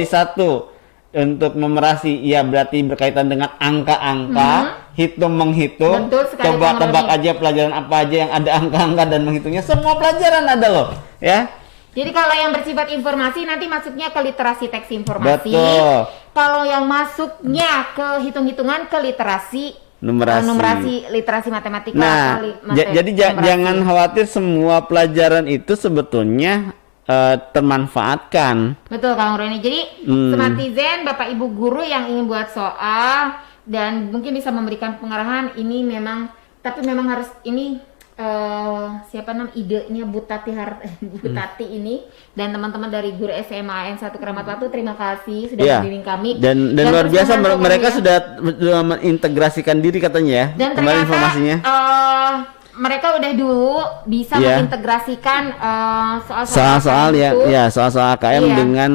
satu. Untuk numerasi, ya berarti berkaitan dengan angka-angka, menghitung, tebak aja pelajaran apa aja yang ada angka-angka dan menghitungnya. Semua pelajaran ada loh, ya. Jadi kalau yang bersifat informasi nanti masuknya ke literasi teks informasi. Kalau yang masuknya ke hitung-hitungan ke literasi numerasi, literasi matematika. Nah, jadi jangan khawatir, semua pelajaran itu sebetulnya termanfaatkan. Betul Kang Roni. Jadi Smartizen, Bapak Ibu guru yang ingin buat soal dan mungkin bisa memberikan pengarahan ini memang, tapi memang harus ini siapa nama idenya Bu Tati ini dan teman-teman dari guru SMA N1 Keramat Batu, terima kasih sudah membimbing kami dan luar biasa mereka sudah mengintegrasikan diri katanya ya. Dan kembali ternyata informasinya mereka udah dulu bisa mengintegrasikan soal-soal soal-soal AKM dengan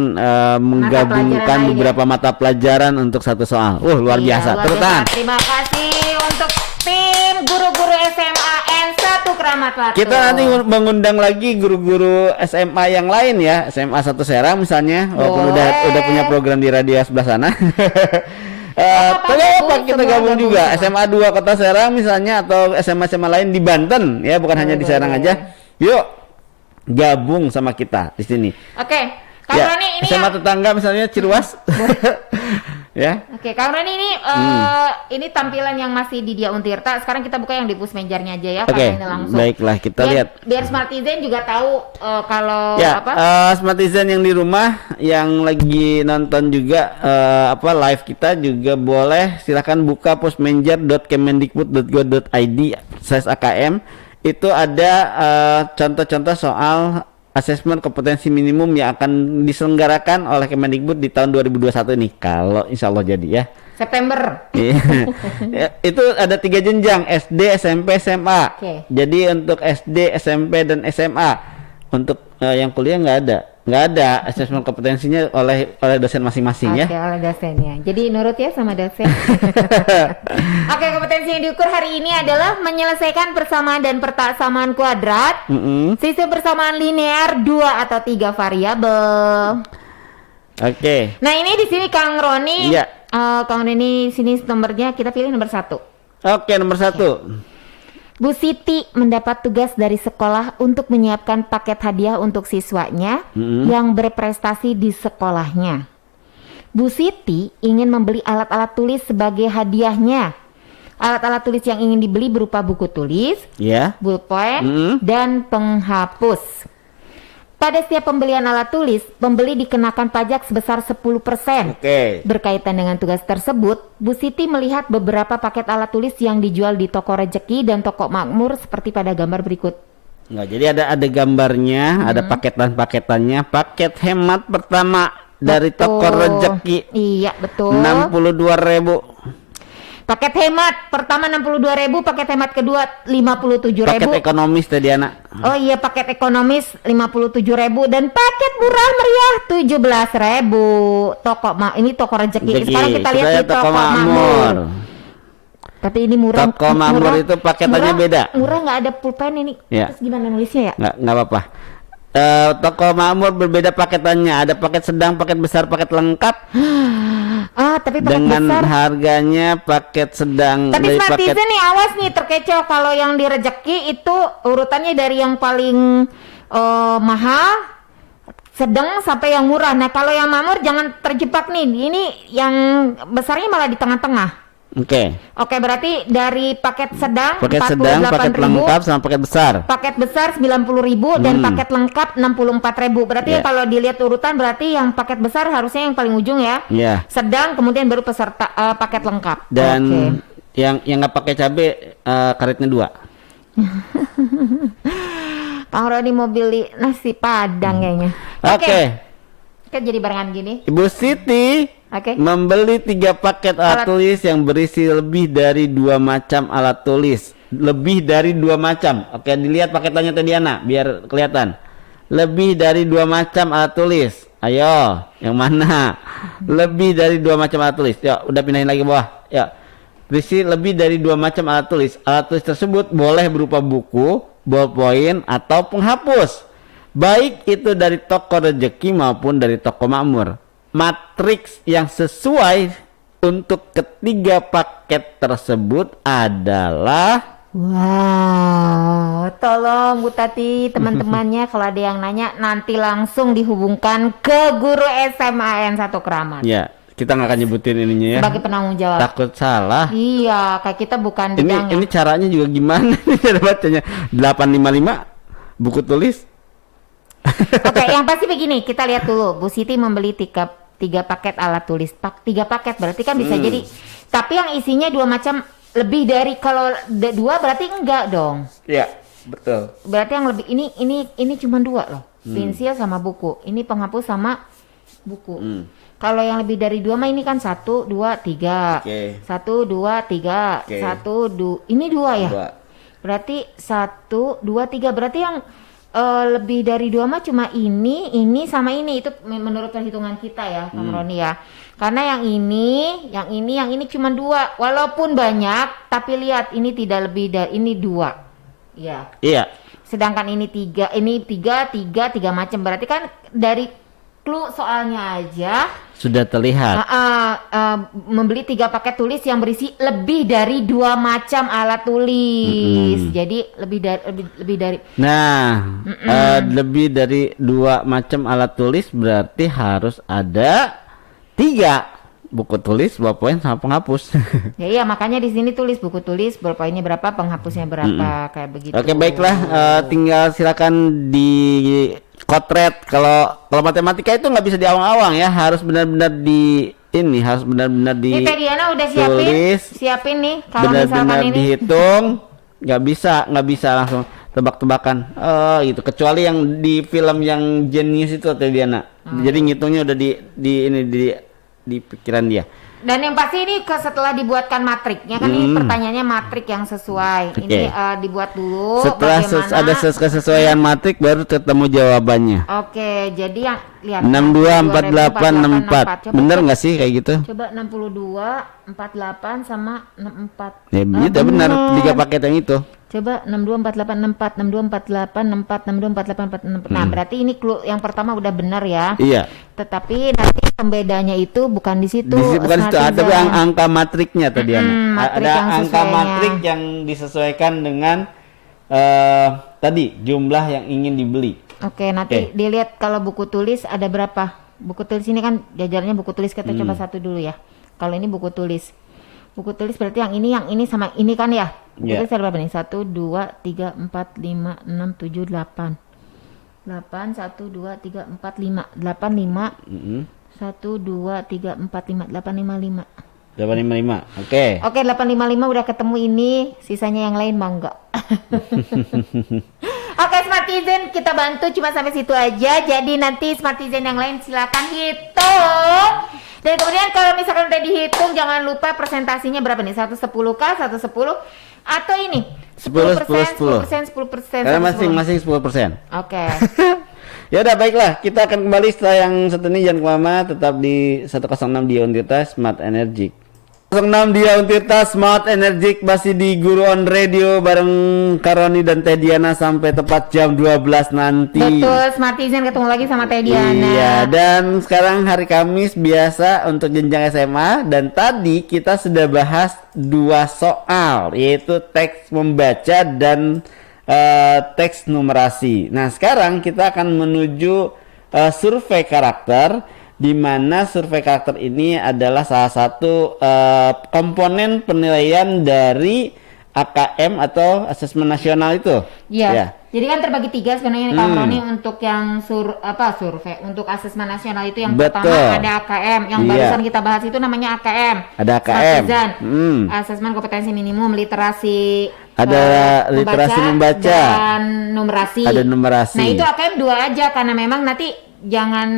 menggabungkan beberapa mata pelajaran untuk satu soal. Luar biasa. Tepuk tangan. Terima kasih untuk tim guru-guru SMA N1 Keramat Batu. Kita nanti mengundang lagi guru-guru SMA yang lain ya, SMA 1 Serang misalnya, walaupun udah punya program di radio sebelah sana. Apa kita gabung juga SMA 2 Kota Serang misalnya, atau SMA lain di Banten ya, bukan hanya di Serang aja. Yuk gabung sama kita di sini. Oke. Kang Roni ini SMA tetangga misalnya Ciruas. Ya. Oke, Kang Roni ini tampilan yang masih di Dia Untirta. Sekarang kita buka yang di Pusmenjarnya aja ya, Oke. ini langsung. Baiklah, kita lihat. Biar Smartizen juga tahu kalau Smartizen yang di rumah yang lagi nonton juga live kita juga boleh silakan buka pusmenjar.kemendikbud.go.id/AKM. Itu ada contoh-contoh soal asesmen kompetensi minimum yang akan diselenggarakan oleh Kemendikbud di tahun 2021 ini, kalau insya Allah jadi ya. September. Itu ada 3 jenjang, SD, SMP, SMA. Jadi untuk SD, SMP, dan SMA. Untuk yang kuliah nggak ada asesmen kompetensinya oleh dosen masing-masing ya. Oleh dosennya. Jadi nurut ya sama dosen. Oke, kompetensi yang diukur hari ini adalah menyelesaikan persamaan dan persamaan kuadrat, sistem persamaan linear 2 atau 3 variabel. Oke. Nah ini di sini Kang Roni. Iya. Kang Roni sini nomornya kita pilih nomor 1. Oke, nomor 1. Bu Siti mendapat tugas dari sekolah untuk menyiapkan paket hadiah untuk siswanya yang berprestasi di sekolahnya. Bu Siti ingin membeli alat-alat tulis sebagai hadiahnya. Alat-alat tulis yang ingin dibeli berupa buku tulis, pulpen, dan penghapus. Pada setiap pembelian alat tulis, pembeli dikenakan pajak sebesar 10%. Berkaitan dengan tugas tersebut, Bu Siti melihat beberapa paket alat tulis yang dijual di toko Rejeki dan toko Makmur seperti pada gambar berikut. Jadi ada gambarnya, ada paketannya. Paket hemat pertama dari toko Rejeki. Iya, betul. 62.000. Paket hemat pertama 62.000, paket hemat kedua 57.000. Paket ekonomis tadi anak. Oh iya, paket ekonomis 57.000 dan paket murah meriah 17.000. Ini toko Rejeki. Sekarang kita lihat di toko Makmur. Tapi ini murah. Toko Makmur itu paketannya beda. Murah nggak ada pulpen ini. Ya. Terus gimana nulisnya ya? Nggak apa-apa. Toko Makmur berbeda paketannya. Ada paket sedang, paket besar, paket lengkap. Tapi paket dengan besar. Harganya paket sedang. Tapi Smartizen nih awas nih terkecoh, kalau yang di Rejeki itu urutannya dari yang paling mahal, sedang sampai yang murah. Nah kalau yang Makmur jangan terjebak nih. Ini yang besarnya malah di tengah-tengah. Oke, berarti dari paket sedang, paket lengkap sama paket besar. Paket besar 90.000 dan paket lengkap 64.000. Berarti kalau dilihat urutan berarti yang paket besar harusnya yang paling ujung ya. Sedang kemudian baru peserta paket lengkap. Dan yang nggak pakai cabai karetnya 2. Kang Roni mau beli nasi Padang kayaknya. Kan jadi barengan gini. Ibu Siti membeli 3 paket alat tulis yang berisi lebih dari 2 macam alat tulis. Lebih dari 2 macam. Dilihat paketannya tadi Ana, biar kelihatan. Lebih dari 2 macam alat tulis. Ayo, yang mana? Lebih dari 2 macam alat tulis. Yuk, udah pindahin lagi bawah. Yuk. Berisi lebih dari 2 macam alat tulis. Alat tulis tersebut boleh berupa buku, ballpoint, atau penghapus. Baik itu dari toko Rejeki maupun dari toko Makmur. Matriks yang sesuai untuk ketiga paket tersebut adalah tolong Bu Tati, teman-temannya kalau ada yang nanya nanti langsung dihubungkan ke guru SMA N1 Keramat. Ya, kita nggak akan nyebutin ininya ya. Sebagai penanggung jawab. Takut salah. Iya, kayak kita bukan bidangnya. Ini caranya juga gimana nih cara bacanya? 855 buku tulis. Oke, yang pasti begini, kita lihat dulu. Bu Siti membeli tiga paket alat tulis. Tiga paket berarti kan bisa jadi. Tapi yang isinya dua macam, lebih dari, kalau dua berarti enggak dong. Iya, betul. Berarti yang lebih ini cuma dua loh. Pensil sama buku. Ini penghapus sama buku. Kalau yang lebih dari dua mah ini kan 1, 2, 3. 1, 2, 3. 1, 2. Ini dua ya? Berarti 1, 2, 3. Berarti yang lebih dari dua mah cuma ini sama ini. Itu menurut perhitungan kita ya, Kang Roni ya. Karena yang ini cuma dua. Walaupun banyak, tapi lihat ini tidak lebih dari ini dua. Ya. Iya. Sedangkan ini tiga macam. Berarti kan dari clue soalnya aja sudah terlihat. Membeli 3 paket tulis yang berisi lebih dari 2 macam alat tulis. Jadi lebih dari. Nah, lebih dari 2 macam alat tulis berarti harus ada 3 buku tulis, ballpoin sama penghapus. Iya, makanya di sini tulis buku tulis, ballpoinnya berapa, penghapusnya berapa, kayak begitu. Oke, baiklah, tinggal silakan di kotret. Kalau matematika itu nggak bisa diawang-awang ya, harus benar-benar harus benar-benar di. Ini Teh Diana udah siapin nih. Kalau Benar-benar misalkan ini dihitung, nggak bisa langsung tebak-tebakan. Gitu. Kecuali yang di film yang Genius itu Teh Diana. Jadi ngitungnya udah di pikiran dia. Dan yang pasti ini setelah dibuatkan matriknya kan, ini pertanyaannya matrik yang sesuai. Ini dibuat dulu. Setelah ada kesesuaian matrik baru ketemu jawabannya. Oke, jadi yang lihat 62, 48, 64. Bener nggak sih kayak gitu? Coba 62, 48 sama 64. Ya itu benar, 3 paket yang itu. Coba 62, 48, 64, 62, 48, 64, 62, 48, 64. Nah, berarti ini clue yang pertama udah benar ya. Iya. Tetapi nanti pembedanya itu bukan di situ. Bukan di situ, ada angka matriknya tadi ada angka matrik yang disesuaikan dengan tadi jumlah yang ingin dibeli. Oke, nanti dilihat kalau buku tulis ada berapa. Buku tulis ini kan jajarnya buku tulis, kita coba satu dulu ya. Kalau ini buku tulis. Buku tulis berarti yang ini sama ini kan ya. Buku tulis ada berapa nih? 1, 2, 3, 4, 5, 6, 7, 8. 8, 1, 2, 3, 4, 5. 8, 5. 1, 2, 3, 4, 5. 8, 5, 5. 855. Oke. Oke, 855 udah ketemu ini. Sisanya yang lain mau enggak? Oke, Smartizen, kita bantu cuma sampai situ aja. Jadi nanti Smartizen yang lain silakan hitung. Dan kemudian kalau misalkan udah dihitung, jangan lupa presentasinya berapa nih? 110K, 110 atau ini? 10%. Karena masing-masing 10%. Oke. Ya udah, baiklah, kita akan kembali setelah yang satu ini. Jangan kemana-mana, tetap di 106 di Untirta Smart Energy. 106 di Untirta Smart Energy, masih di Guru on Radio bareng Karoni dan Teh Diana sampai tepat jam 12 nanti. Betul, Smartizen ketemu lagi sama Teh Diana. Iya, dan sekarang hari Kamis biasa untuk jenjang SMA, dan tadi kita sudah bahas 2 soal, yaitu teks membaca dan teks numerasi. Nah, sekarang kita akan menuju survei karakter, di mana survei karakter ini adalah salah satu komponen penilaian dari AKM atau asesmen nasional itu. Iya. Ya. Jadi kan terbagi 3 sebenarnya nih Kang Roni, untuk yang survei untuk asesmen nasional itu yang pertama ada AKM, yang barusan kita bahas itu namanya AKM. Ada AKM. Asesmen kompetensi minimum literasi. Ada literasi membaca dan numerasi. Ada numerasi. Nah, itu AKM 2 aja, karena memang nanti jangan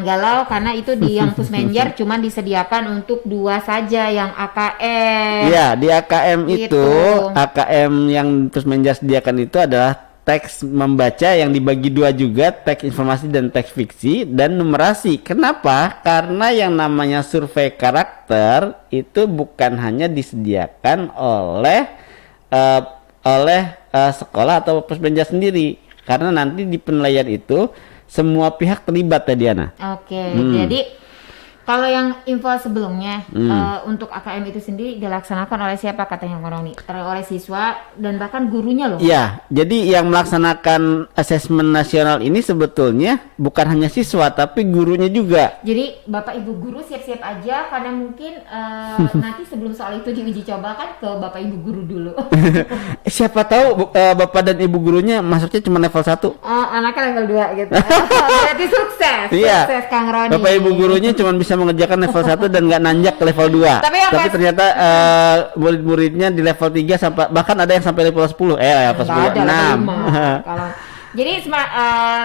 galau, karena itu di yang Pusmenjer cuma disediakan untuk 2 saja yang AKM. Iya, di AKM gitu. Itu AKM yang Pusmenjer sediakan itu adalah teks membaca yang dibagi 2 juga, teks informasi dan teks fiksi, dan numerasi. Kenapa? Karena yang namanya survei karakter itu bukan hanya disediakan oleh sekolah atau Pusmenjer sendiri, karena nanti di penilaian itu semua pihak terlibat ya Diana. Oke, jadi Kalau yang info sebelumnya untuk AKM itu sendiri dilaksanakan oleh siapa katanya Kang Roni? Oleh siswa dan bahkan gurunya loh. Iya, jadi yang melaksanakan asesmen nasional ini sebetulnya bukan hanya siswa tapi gurunya juga. Jadi Bapak Ibu guru siap-siap aja karena mungkin nanti sebelum soal itu diuji coba kan ke Bapak Ibu guru dulu. Siapa tahu Bapak dan Ibu gurunya masuknya cuma level 1. Oh, anaknya level 2 gitu. Berarti sukses. Iya. Sukses Kang Roni. Bapak Ibu gurunya cuma bisa mengerjakan level 1 dan nggak nanjak ke level 2. Tapi ternyata murid-muridnya di level 3 sampai bahkan ada yang sampai level 10. Level 10 6. Kalau jadi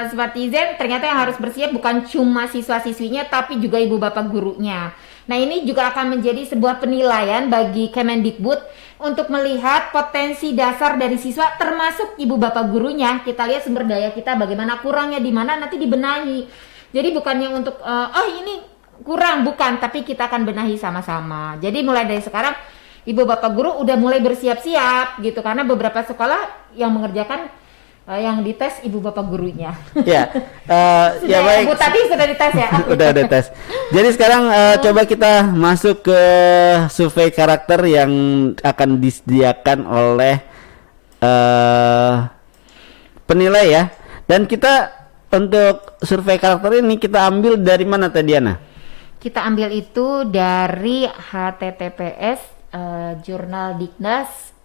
Smartizen ternyata yang harus bersiap bukan cuma siswa-siswinya tapi juga ibu bapak gurunya. Nah, ini juga akan menjadi sebuah penilaian bagi Kemendikbud untuk melihat potensi dasar dari siswa termasuk ibu bapak gurunya. Kita lihat sumber daya kita bagaimana, kurangnya di mana, nanti dibenahi. Jadi bukannya untuk ini kurang, bukan, tapi kita akan benahi sama-sama. Jadi mulai dari sekarang ibu bapak guru udah mulai bersiap-siap gitu karena beberapa sekolah yang mengerjakan yang dites ibu bapak gurunya. Ya, ya baik. Bu tadi sudah dites ya. Udah tes. Jadi sekarang coba kita masuk ke survei karakter yang akan disediakan oleh penilai ya. Dan kita untuk survei karakter ini kita ambil dari mana Teh Diana? Kita ambil itu dari HTTPS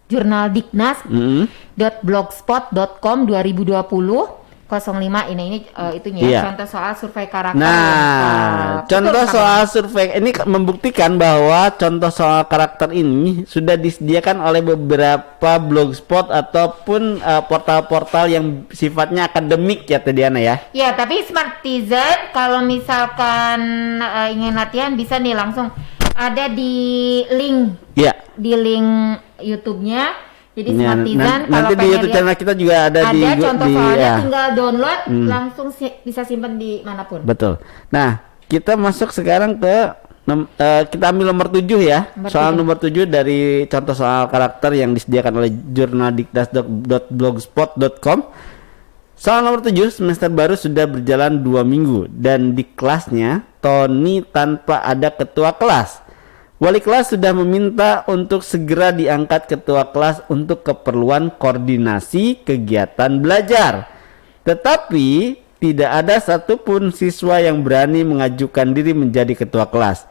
jurnaldiknas.blogspot.com 2020 05 ini itunya contoh soal survei karakter. Nah, contoh soal survei ini membuktikan bahwa contoh soal karakter ini sudah disediakan oleh beberapa blogspot ataupun portal-portal yang sifatnya akademik ya Teh Diana ya. Ya, tapi Smartizen kalau misalkan ingin latihan bisa nih langsung ada di link. Ya. Di link YouTube-nya. Jadi Smartizen kalau nanti di YouTube channel kita juga ada contoh soalnya tinggal download langsung bisa simpen di manapun. Betul. Nah, kita masuk sekarang ke kita ambil nomor 7 ya. Soal nomor 7 dari contoh soal karakter yang disediakan oleh jurnaldiknas.blogspot.com. Soal nomor 7 semester baru sudah berjalan 2 minggu dan di kelasnya Tony tanpa ada ketua kelas. Wali kelas sudah meminta untuk segera diangkat ketua kelas untuk keperluan koordinasi kegiatan belajar. Tetapi tidak ada satupun siswa yang berani mengajukan diri menjadi ketua kelas.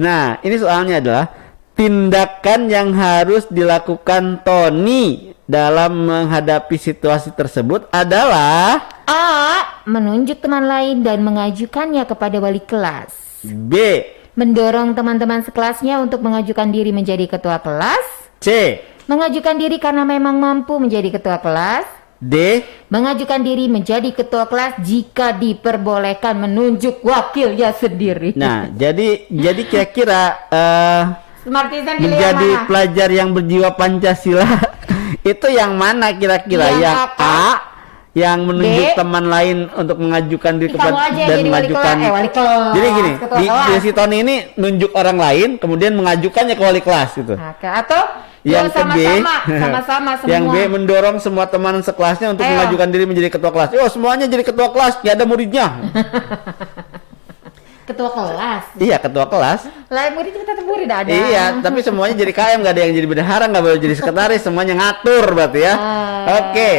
Nah, ini soalnya adalah tindakan yang harus dilakukan Tony dalam menghadapi situasi tersebut adalah A. Menunjuk teman lain dan mengajukannya kepada wali kelas. B. Mendorong teman-teman sekelasnya untuk mengajukan diri menjadi ketua kelas. C. Mengajukan diri karena memang mampu menjadi ketua kelas. D. Mengajukan diri menjadi ketua kelas jika diperbolehkan menunjuk wakilnya sendiri. Nah, jadi kira-kira Smartizen menjadi pelajar yang berjiwa Pancasila itu yang mana kira-kira? Yang A yang menunjuk teman lain untuk mengajukan diri kepada dan mengajukan wali kelas. Jadi gini, di si Tony ini nunjuk orang lain kemudian mengajukannya ke wali kelas gitu. Atau yang sama-sama semua. Yang B mendorong semua teman sekelasnya untuk mengajukan diri menjadi ketua kelas. Semuanya jadi ketua kelas, nggak ada muridnya. Ketua kelas. Iya, ketua kelas. Lah murid kita tetap murid ada. Iya, tapi semuanya jadi KM, nggak ada yang jadi bendahara, nggak boleh jadi sekretaris, semuanya ngatur berarti ya. Oke.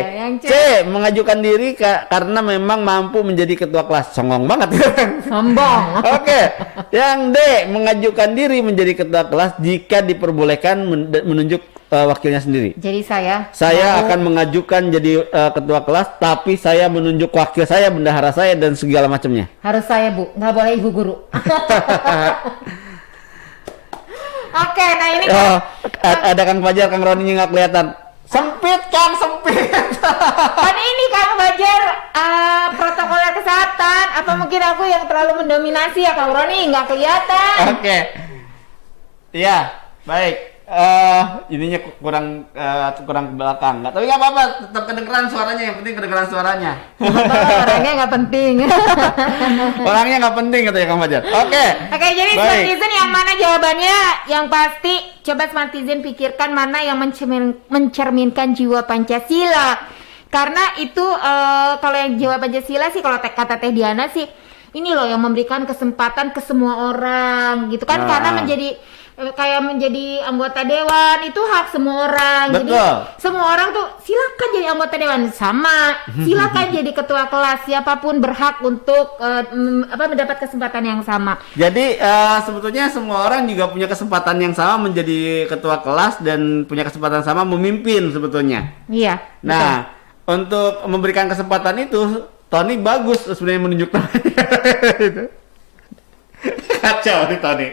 C mengajukan diri karena memang mampu menjadi ketua kelas. Songong banget ya. Sombong. Oke. Yang D mengajukan diri menjadi ketua kelas jika diperbolehkan menunjuk wakilnya sendiri. Jadi saya akan mengajukan jadi ketua kelas, tapi saya menunjuk wakil saya, bendahara saya dan segala macamnya. Harus saya Bu, nggak boleh ibu guru. Oke, nah ini ada Kang Fajar, Kang Roni nggak kelihatan. Sempit. Kan ini Kang Fajar protokoler kesehatan. Apa mungkin aku yang terlalu mendominasi ya Kang Roni nggak kelihatan? Oke. Iya, baik. Ininya kurang ke belakang, tapi nggak apa-apa, tetap kedengeran suaranya. Yang penting kedengeran suaranya. Orangnya nggak penting. Orangnya nggak penting katanya Kang Fajar. Oke, jadi Smartizen yang mana jawabannya? Yang pasti coba Smartizen pikirkan mana yang mencerminkan jiwa Pancasila. Karena itu kalau yang jiwa Pancasila sih kalau kata Teh Diana sih ini loh yang memberikan kesempatan ke semua orang gitu kan, karena menjadi anggota dewan itu hak semua orang. Betul. Jadi semua orang tuh silakan jadi anggota dewan, sama silakan jadi ketua kelas, siapapun berhak untuk mendapat kesempatan yang sama. Jadi sebetulnya semua orang juga punya kesempatan yang sama menjadi ketua kelas dan punya kesempatan sama memimpin sebetulnya. Iya. Nah, untuk memberikan kesempatan itu Tony bagus sebenarnya menunjukkan. Kacau nih Tony.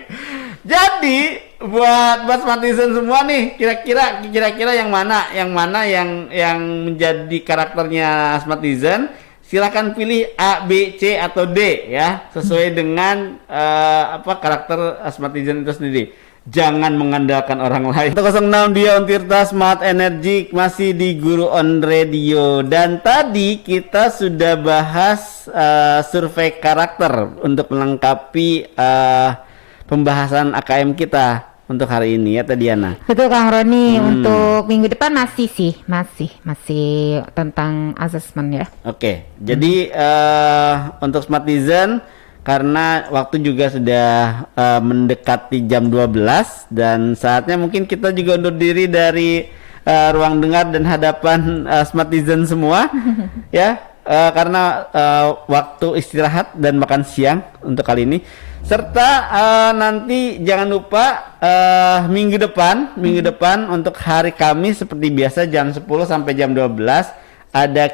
Jadi buat Smartizen semua nih, kira-kira yang mana yang menjadi karakternya Smartizen, silakan pilih A, B, C atau D ya, sesuai dengan karakter Smartizen itu sendiri. Jangan mengandalkan orang lain. 06 Dion Tirta Smart Energy masih di Guru on Radio, dan tadi kita sudah bahas survei karakter untuk melengkapi pembahasan AKM kita untuk hari ini ya Teh Diana. Betul Kang Roni, untuk minggu depan masih tentang asesmen ya. Oke, jadi untuk Smartizen karena waktu juga sudah mendekati jam 12 dan saatnya mungkin kita juga undur diri dari ruang dengar dan hadapan Smartizen semua ya, karena waktu istirahat dan makan siang untuk kali ini. Serta nanti jangan lupa minggu depan untuk hari Kamis seperti biasa jam 10 sampai jam 12 ada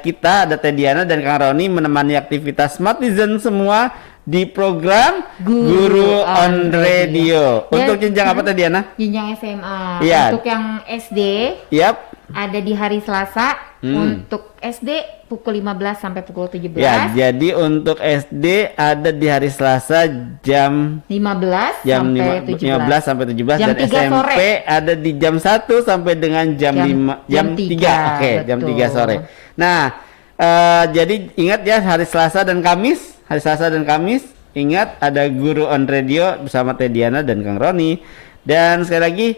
Teh Diana dan Kang Roni menemani aktivitas Smartizen semua di program Guru on Radio. Untuk jenjang apa Teh Diana? Jenjang SMA. Ya. Untuk yang SD ada di hari Selasa. Untuk SD pukul 15 sampai pukul 17. Ya, jadi untuk SD ada di hari Selasa jam 15 sampai 17. 15 sampai 17 Jam dan 3 SMP sore. ada di jam 1 sampai dengan jam 3. Oke, jam 3 sore. Nah, jadi ingat ya hari Selasa dan Kamis ingat ada Guru on Radio bersama Teh Diana dan Kang Roni. Dan sekali lagi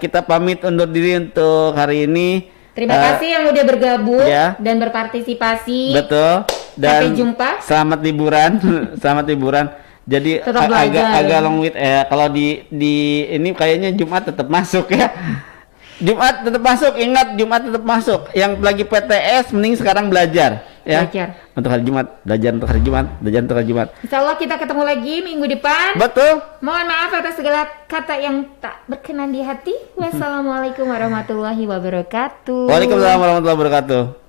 kita pamit undur diri untuk hari ini. Terima kasih yang udah bergabung dan berpartisipasi. Betul. Dan sampai jumpa. Selamat liburan. Selamat liburan. Jadi agak long week kalau di ini kayaknya Jumat tetap masuk ya. Jumat tetap masuk, ingat Jumat tetap masuk. Yang lagi PTS mending sekarang belajar ya. Untuk hari Jumat, belajar untuk hari Jumat. Insyaallah kita ketemu lagi minggu depan. Betul. Mohon maaf atas segala kata yang tak berkenan di hati. Wassalamualaikum warahmatullahi wabarakatuh. Waalaikumsalam warahmatullahi wabarakatuh.